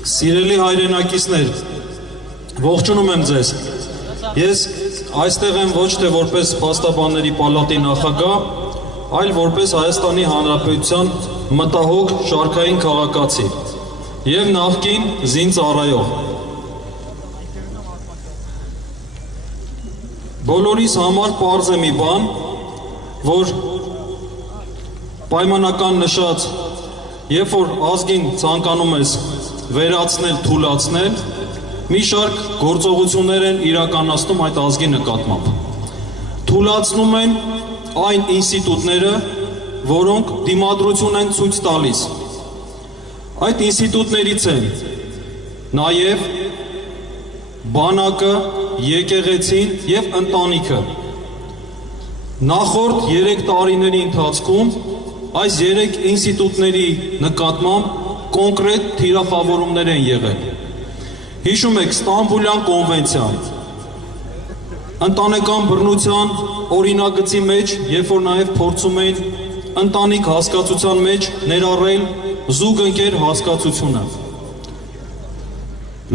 Սիրելի հայրենակիցներ, ողջունում եմ ձեզ։ Ես այստեղ եմ ոչ թե որպես փաստաբանների պալատի նախագահ, այլ որպես Հայաստանի Հանրապետության մտահոգ շարքային քաղաքացի եւ նախկին զինծառայող։ Բոլորիս համար պարզ է մի բան, որ պայմանական նշած, երբ որ ազգին ցանկանում ես վերացնել, թուլացնել, մի շարք գործողություններ են իրականացնում այդ ազգի նկատմամբ։ Թուլացնում են այն ինստիտուտները, որոնք դիմադրություն են ցույց տալիս։ Այդ ինստիտուտներից են նաև բանակը, եկեղեցին եւ ընտանիքը։ Նախորդ 3 տարիների ընթացքում այս 3 ինստիտուտների նկատմամբ կոնկրետ թիրախավորումներ են եղել։ Հիշում եք Ստամբուլյան կոնվենցիան, ընտանեկան բռնության օրինագծի մեջ, երբ որ նաև փորձում էին ընտանիք հասկացության մեջ ներառել զուգընկեր հասկացությունը։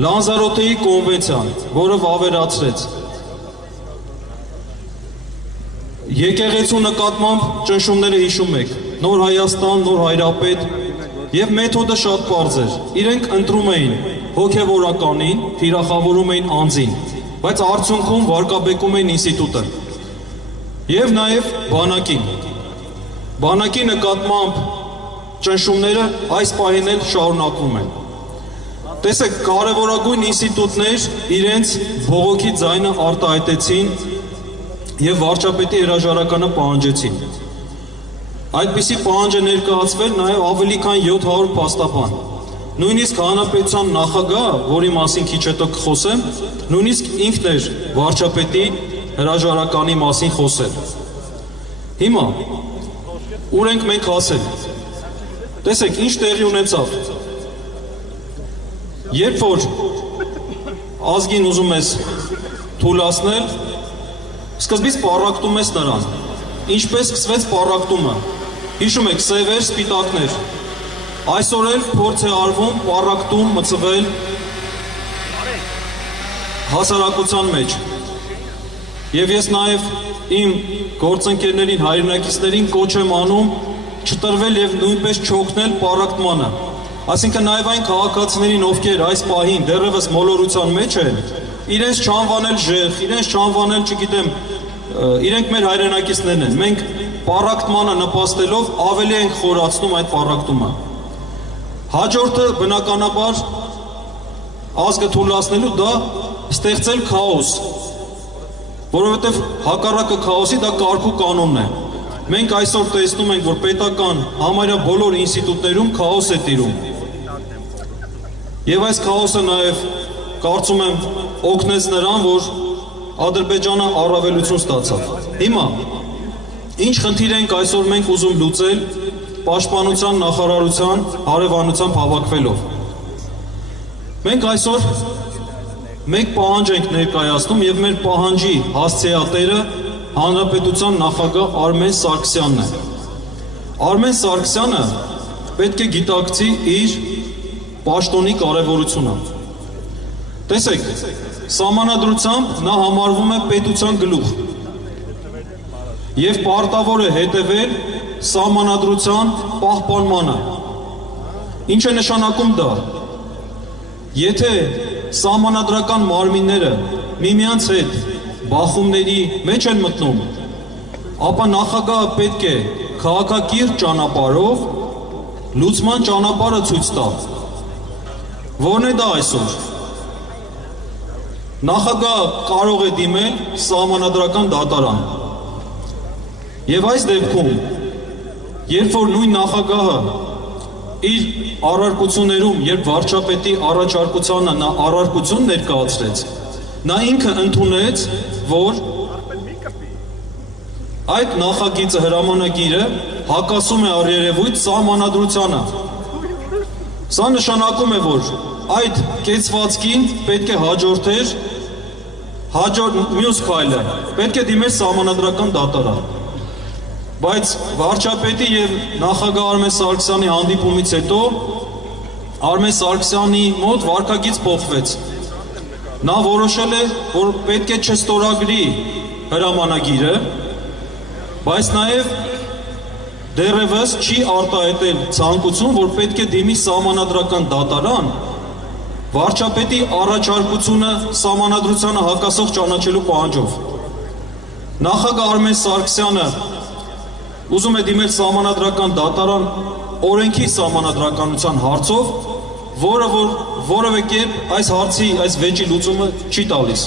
Լանզարոտեի կոնվենցիան, որը վավերացրեց եկեղեցու նկատմամբ ճնշումները հիշում եք, Նոր Հայաստան, Նոր Հայրապետ, եւ մեթոդը շատ պարզ էր։ Իրենք ընտրում էին հոգևորականին, թիրախավորում էին անձին, բայց արդյունքում վարկաբեկում էին ինստիտուտը։ Եվ նաեւ բանակին։ Բանակի նկատմամբ ճնշումները այս պահին էլ շարունակվում են։ Տեսեք, կարևորագույն ինստիտուտներ իրենց բողոքի ձայնը արտահայտեցին եւ վարչապետի հրաժարականը պահանջեցին։ Այդպիսի պահանջ է ներկայացվել նաև ավելի քան 700 փաստաբան։ Նույնիսկ հանրապետության նախագահը, որի մասին քիչ հետո կխոսեմ, նույնիսկ ինքն էր վարչապետի հրաժարականի մասին խոսել։ Հիմա ուր ենք մենք հասել։ Տեսեք, ինչ տեղի ունեցավ։ Երբ որ ազգին ուզում ես թուլացնել, սկզբից պառակտում ես նրան։ Ինչպես սկսվեց պառակտումը։ Հիշում եք սևեր, սպիտակներ։ Այսօր էլ փորձ է արվում պառակտում մցվել հասարակության մեջ։ Եվ ես նաև իմ գործընկերներին, հայրենակիցներին կոչ եմ անում չտրվել եւ նույնպես չօգնել պառակտմանը։ Այսինքն նաև այն քաղաքացիներին, ովքեր այս պահին դեռևս մոլորության մեջ են, իրենց չանվանել ժեխ, իրենց չանվանել, չգիտեմ, իրենք մեր հայրենակիցներն են։ Մենք պառակտմանը նպաստելով ավելի ենք խորացնում այդ պառակտումը։ Հաջորդը բնականաբար ազգը թուլացնելու դա ստեղծել քաոս, որովհետև հակառակը քաոսի դա կարգ ու կանոնն է։ Մենք այսօր տեսնում ենք, որ պետական համարյա բոլոր ինստիտուտներում քաոս է տիրում։ Եվ այս քաոսը նաև կարծում եմ օգնեց նրան, որ Ադրբեջանը առավելություն ստացավ։ Հիմա ինչ խնդիր ենք այսօր մենք ուզում լուծել պաշտպանության նախարարության հարևանությամբ հավաքվելով։ Մենք այսօր մեկ պահանջ ենք ներկայացնում եւ մեր պահանջի հասցեատերը հանրապետության նախագահ Արմեն Սարգսյանն է։ Արմեն Սարգսյանը պետք է գիտակցի իր պաշտոնի կարևորությունը։ Տեսեք, սահմանադրությամբ նա համարվում է պետության գլուխ եւ պարտավոր է հետևել սահմանադրության պահպանմանը։ Ինչ է նշանակում դա։ Եթե սահմանադրական մարմինները միմյանց հետ բախումների մեջ են մտնում, ապա նախագահը պետք է քաղաքակիրթ ճանապարհով լուծման ճանապարհը ցույց տա։ Որն է դա այսօր։ Նախագահը կարող է դիմել սահմանադրական դատարան։ Եվ այս դեպքում, երբ որ նույն նախագահը իր առարկություններում, երբ վարչապետի առաջարկությանը նա առարկություն ներկայացրեց, նա ինքը ընդունեց, որ այդ նախագիծը հրամանագիրը հակասում է առերևույթ սահմանադրությանը։ Սա նշանակում է, որ այդ կեցվածքին պետք է հաջորդեր մյուս քայլը, պետք է դիմեր սահմանադրական դատարան։ Բայց վարչապետի եւ նախագահ Արմեն Սարգսյանի հանդիպումից հետո Արմեն Սարգսյանի մոտ վարքագիծ փոխվեց։ Նա որոշել է, որ պետք է չստորագրի հրամանագիրը, բայց նաև դեռևս չի արտահայտել ցանկություն, որ պետք է դիմի սահմանադրական դատարան վարչապետի առաջարկությունը սահմանադրությանը հակասող ճանաչելու պահանջով։ Նախագահ Արմեն Սարգսյանը ուզում է դիմել սահմանադրական դատարան օրենքի սահմանադրականության հարցով, որը որ որևէ կերպ այս հարցի, այս վեճի լուծումը չի տալիս։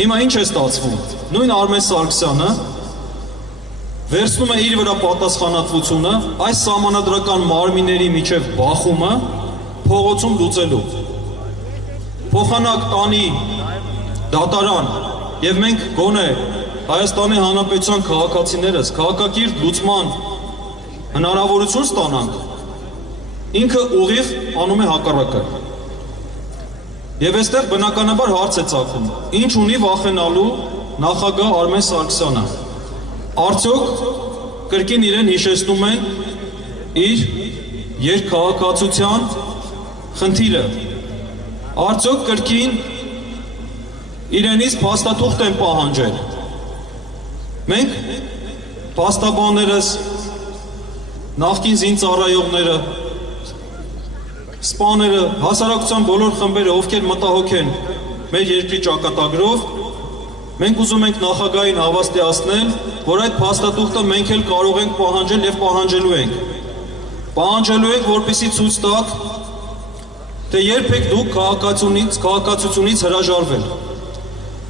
Հիմա ինչ է ստացվում։ Նույն Արմեն Սարգսյանը վերցնում է իր վրա պատասխանատվությունը այս սահմանադրական մարմինների միջև բախումը փողոցում լուծելու։ Փոխանակ տանի դատարան եւ մենք գոնե Հայաստանի Հանրապետության քաղաքացիներս քաղաքակիրթ լուծման հնարավորություն ստանանք, ինքը ուղիղ անում է հակառակը։ Եվ այստեղ բնականաբար հարց է ծագում. ինչ ունի վախենալու նախագահ Արմեն Սարգսյանը։ Արդյոք կրկին իրեն հիշեցնում են իր երկքաղաքացիության խնդիրը։ Արդյոք կրկին իրենից փաստաթուղթ են պահանջել։ Մենք փաստաբաններս, նախկին զինծառայողները, սպաները, հասարակության բոլոր խմբերը, ովքեր մտահոգ են մեր երկրի ճակատագրով, մենք ուզում ենք նախագահին հավաստիացնել, որ այդ փաստաթուղթը մենք էլ կարող ենք պահանջել եւ պահանջելու ենք։ Պահանջելու ենք, որպեսզի ցույց տաք, թե երբեք դուք քաղաքացիությունից հրաժարվել։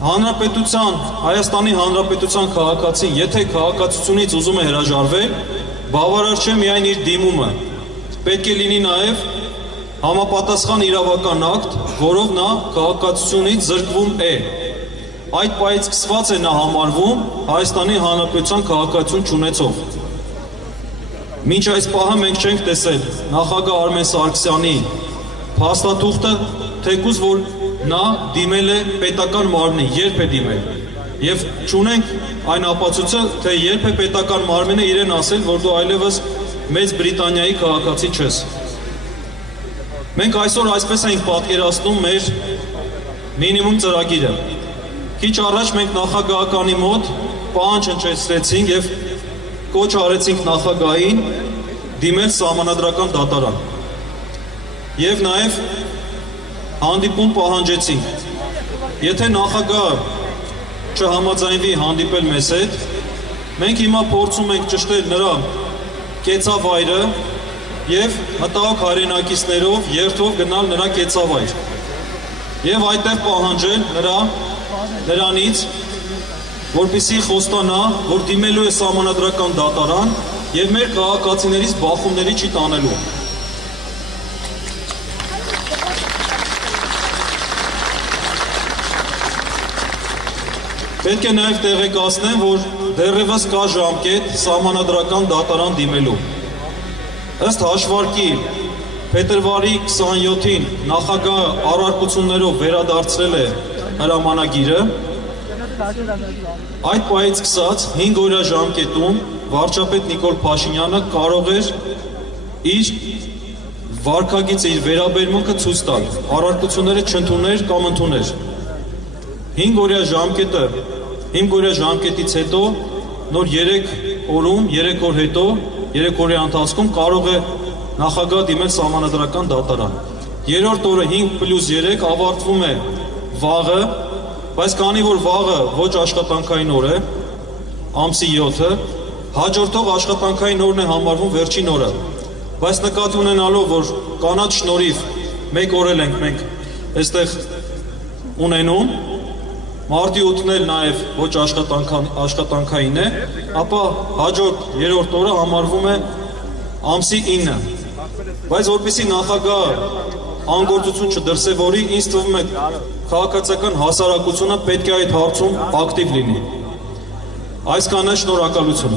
Հանրապետության, Հայաստանի Հանրապետության քաղաքացին, եթե քաղաքացիությունից ուզում է հրաժարվել, բավարար չէ միայն իր դիմումը, պետք է լինի նաև համապատասխան իրավական ակտ, որով նա քաղաքացիությունից զրկվում է։ Այդ պահից սկսված է նա համարվում Հայաստանի Հանրապետության քաղաքացիություն չունեցող։ Մինչ այս պահը մենք չենք տեսել նախագահ Արմեն Սարգսյանի փաստաթուղթը, թեկուզ որ նա դիմել է պետական մարմնին, երբ է դիմել։ Եվ չունենք այն ապացույցը, թե երբ է պետական մարմինը իրեն ասել, որ դու այլևս Մեծ Բրիտանիայի քաղաքացի չես։ Մենք այսօր այսպես ենք պատկերացնում մեր մինիմում ծրագիրը։ Քիչ առաջ մենք նախագահականի մոտ պահանջ հնչեցրեցինք եւ կոչ արեցինք նախագահին դիմել սահմանադրական դատարան։ Եվ նաեւ հանդիպում պահանջեցինք։ Եթե նախագահը չհամաձայնվի հանդիպել մեզ հետ, մենք հիմա փորձում ենք ճշտել նրա կեցավայրը եւ մտահոգ հայրենակիցներով երթով գնալ նրա կեցավայր։ Եվ այդտեղ պահանջել նրանից, որպեսզի խոստանա, որ դիմելու է սահմանադրական դատարան եւ մեր քաղաքացիներից բախումների չի տանելու։ Պետք է նաև տեղեկացնեմ, որ դեռևս կա ժամկետ սահմանադրական դատարան դիմելու։ Ըստ հաշվարկի փետրվարի 27-ին նախագահը առարկություններով վերադարձրել է հրամանագիրը, այդ պահից սկսած 5 օրյա ժամկետում վարչապետ Նիկոլ Փաշինյանը կարող էր իր վարքագիծը, իր վերաբերմունքը ցույց տալ, առարկությունները չընդուներ կամ ընդուներ։ 5 օրյա ժամկետից հետո նոր 3 օրում, 3 օր հետո, 3 օրյա ընթացքում կարող է նախագահ դիմել սահմանադրական դատարան։ Երրորդ օրը 5+3 ավարտվում է վաղը, բայց քանի որ վաղը ոչ աշխատանքային օր է, ամսի 7-ը, հաջորդող աշխատանքային օրն է համարվում վերջին օրը։ Բայց նկատի ունենալով, որ կանաչ շնորհիվ 1 օր էլ ենք մենք այստեղ ունենում, Մարտի 8-ն էլ նաև ոչ աշխատանքային է, ապա հաջորդ երրորդ օրը համարվում է ամսի 9-ը։ Բայց որպեսզի նախագահը անգործություն չդրսևորի, ինձ թվում է քաղաքացիական հասարակությունը պետք է այդ հարցում ակտիվ լինի։ Այսքանը, շնորհակալություն։